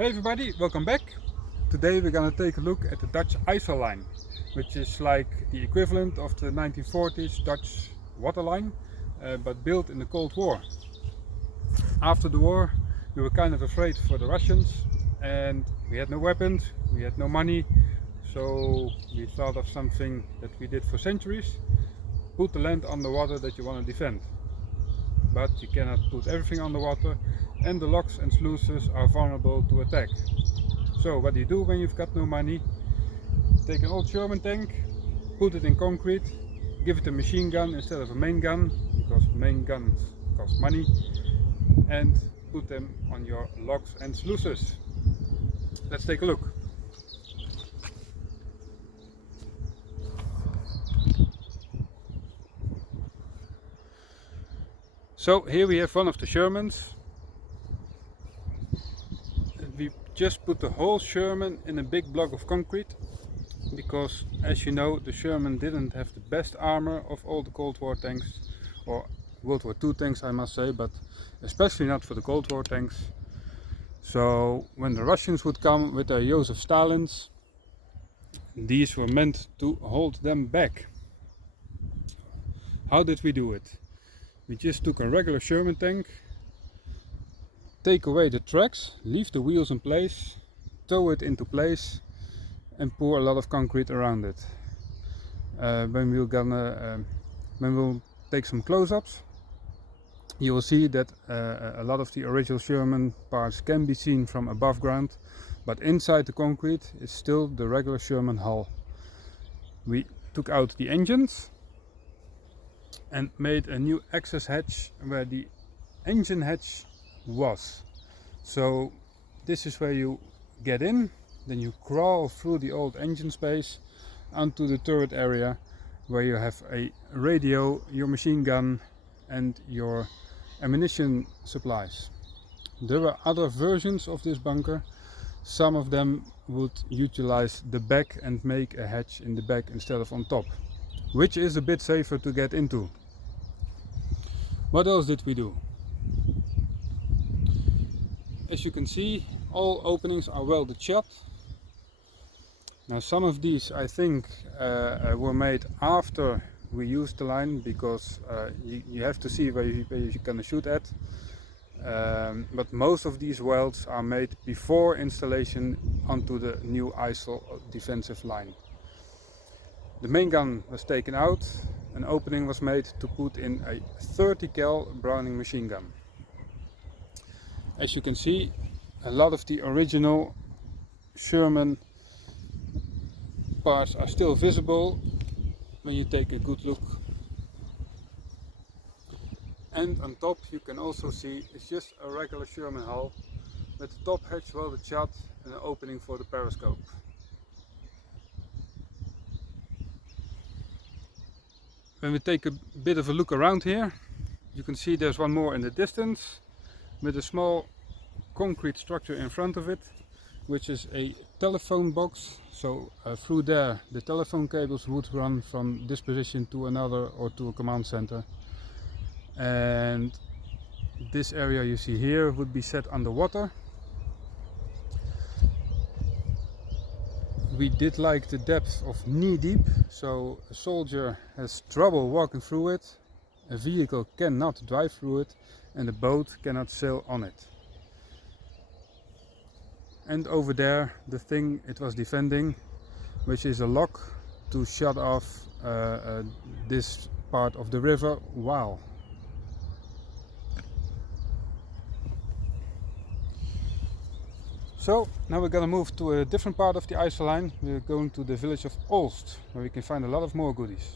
Hey everybody, welcome back. Today we're gonna take a look at the Dutch IJssel-line, which is like the equivalent of the 1940s Dutch water line, but built in the Cold War. After the war, we were kind of afraid for the Russians, and we had no weapons, we had no money, so we thought of something that we did for centuries: put the land underwater that you want to defend. But you cannot put everything underwater, and the locks and sluices are vulnerable to attack. So what do you do when you've got no money? Take an old Sherman tank, put it in concrete, give it a machine gun instead of a main gun, because main guns cost money, and put them on your locks and sluices. Let's take a look. So here we have one of the Shermans. We just put the whole Sherman in a big block of concrete, because as you know, the Sherman didn't have the best armor of all the Cold War tanks, or World War II tanks I must say, but especially not for the Cold War tanks. So when the Russians would come with their Joseph Stalins, these were meant to hold them back. How did we do it? We just took a regular Sherman tank, take away the tracks, leave the wheels in place, tow it into place, and pour a lot of concrete around it. When we'll take some close-ups, you will see that a lot of the original Sherman parts can be seen from above ground, but inside the concrete is still the regular Sherman hull. We took out the engines and made a new access hatch where the engine hatch was. So this is where you get in, then you crawl through the old engine space onto the turret area, where you have a radio, your machine gun and your ammunition supplies. There were other versions of this bunker. Some of them would utilize the back and make a hatch in the back instead of on top, which is a bit safer to get into. What else did we do? As you can see, all openings are welded shut. Now some of these I think were made after we used the line, because you have to see where you're gonna shoot at. But most of these welds are made before installation onto the new IJssel defensive line. The main gun was taken out, an opening was made to put in a 30 cal Browning machine gun. As you can see, a lot of the original Sherman parts are still visible when you take a good look. And on top you can also see it's just a regular Sherman hull with the top hatch welded shut and an opening for the periscope. When we take a bit of a look around here, you can see there's one more in the distance with a small concrete structure in front of it, which is a telephone box. So through there the telephone cables would run from this position to another or to a command center. And this area you see here would be set underwater. We did like the depth of knee deep, so a soldier has trouble walking through it, a vehicle cannot drive through it, and a boat cannot sail on it. And over there the thing it was defending, which is a lock to shut off this part of the river. Wow! So now we're gonna move to a different part of the IJssel-line. We're going to the village of Olst, where we can find a lot of more goodies.